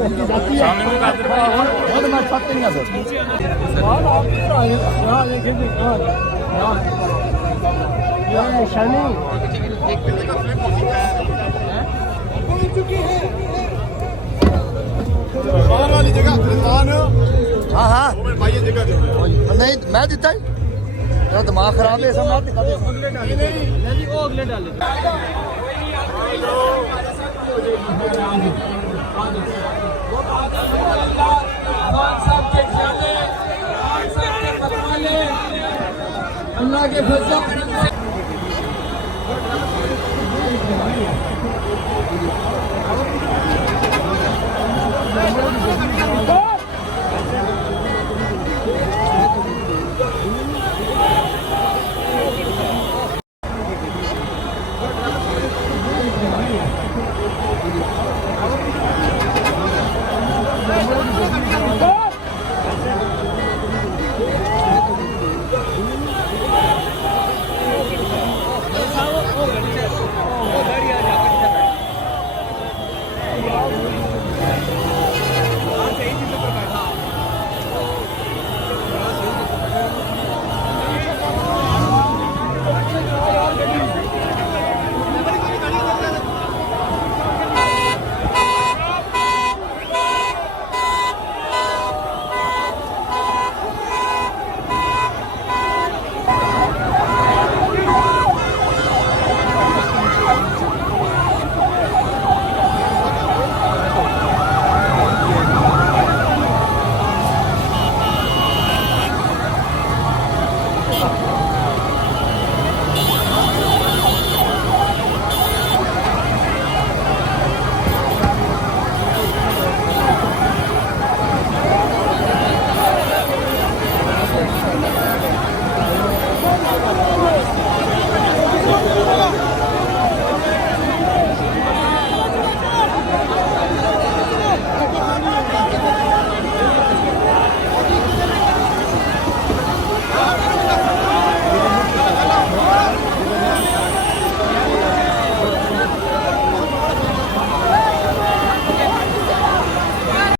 सामने को कर दे और मैं छत नहीं आ सकता और आप किधर आए यहां ये गिर ये शनि एक मिनट का फ्लिप हो चुका है हो चुकी है बाहर वाली जगह दुकान हां हां वो भाई ये जगह दे नहीं मैं देता ही तेरा दिमाग खराब है ऐसा मैं अगले डाले नहीं वो अगले डाले अल्लाह के फजल